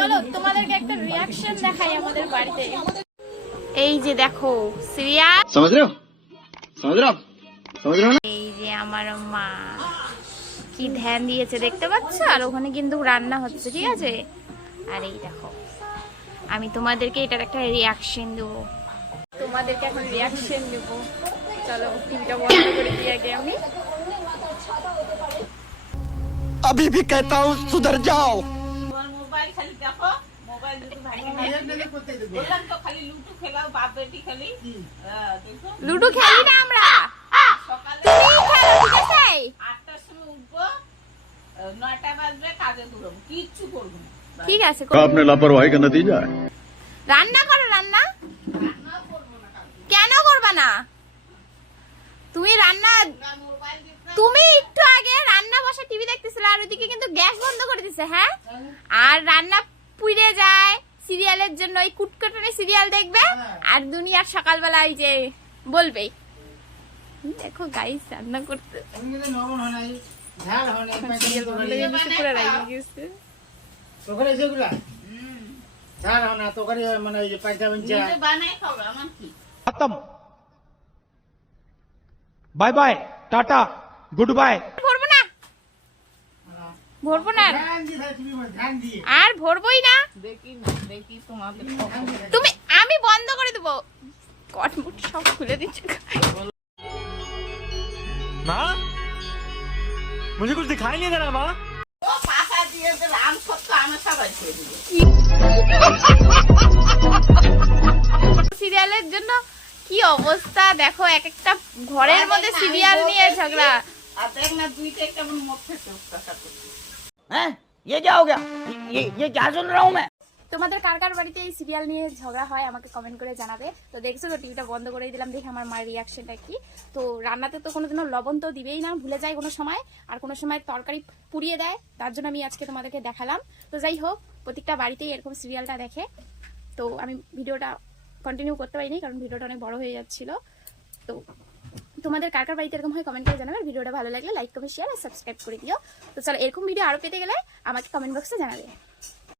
চলো তোমাদেরকে একটা রিয়াকশন দেখাই আমাদের বাড়িতে এই যে দেখো সিরিয়াল समझ रहे हो समझ रहे हो आप समझ रहे हो ना এই যে আমার মা কি ধ্যান দিয়েছে দেখতে পাচ্ছ আর ওখানে কিন্তু রান্না হচ্ছে ঠিক আছে আর এই দেখো আমি তোমাদেরকে এটার একটা রিয়াকশন দেবো তোমাদেরকে এখন রিয়াকশন দেব চলো টিভিটা বন্ধ করে দিই আগে আমি अभी भी कहता हूँ सुधर जाओ তোমার মোবাইল খালি দেখো খেলি না আমরা। কাজে করব ঠিক আছে রান্না করো রান্না। কেন করবা না? তুমি রান্না তুমি একটু আগে রান্না বসে গ্যাস বন্ধ করে দিছে হ্যাঁ? আর রান্না পুড়ে যায় সিরিয়ালের জন্য। ওই কুটকুটানি সিরিয়াল দেখবে আর দুনিয়ার সকালবেলা ওই যে বলবেই। দেখো গাইস রান্না করতে। সিরিয়াল বন্ধ করে দিছে, পুরো ভরবো না ভরবো না আর। ধ্যান দিয়ে তুমি ধ্যান দিয়ে আর ভরবই না দেখি না দেখি তোমাদের কখন তুমি আমি বন্ধ করে দেবো কটমুট সব খুলে দিচ্ছে माँ मुझे कुछ दिखाई नहीं दे रहा माँ ও পাশা দিয়ে যে রাম সত্য আমার সবাই করে দিবে সিরিয়ালের জন্য কি অবস্থা দেখো এক একটা ঘরের মধ্যে সিরিয়াল নিয়ে ঝগড়া আর দেখ না দুইটা কেমন মধ্যে কথা করছে हैं ये क्या हो गया ये ये क्या सुन रहा हूँ मैं তোমাদের কার কার বাড়িতে এই সিরিয়াল নিয়ে ঝগড়া হয় আমাকে কমেন্ট করে জানাবে তো দেখছো তো টিভিটা বন্ধ করে দিলাম দেখে আমার মায়ের রিয়াকশনটা কি তো রান্নাতে তো কোনোদিনও লবণ তো দিবেই না ভুলে যায় কোনো সময় আর কোনো সময় তরকারি পুড়িয়ে দেয় তার জন্য আমি আজকে তোমাদেরকে দেখালাম তো যাই হোক প্রত্যেকটা বাড়িতেই এরকম সিরিয়ালটা দেখে তো আমি ভিডিওটা কন্টিনিউ করতে পারিনি কারণ ভিডিওটা অনেক বড় হয়ে যাচ্ছিল তো তোমাদের কার কার বাড়িতে এরকম হয় কমেন্ট করে জানাবে। ভিডিওটা ভালো লাগলে লাইক কমেন্ট শেয়ার আর সাবস্ক্রাইব করে দিও। তো চলো এরকম ভিডিও আরও পেতে গেলে আমাকে কমেন্ট বক্সে জানাবে।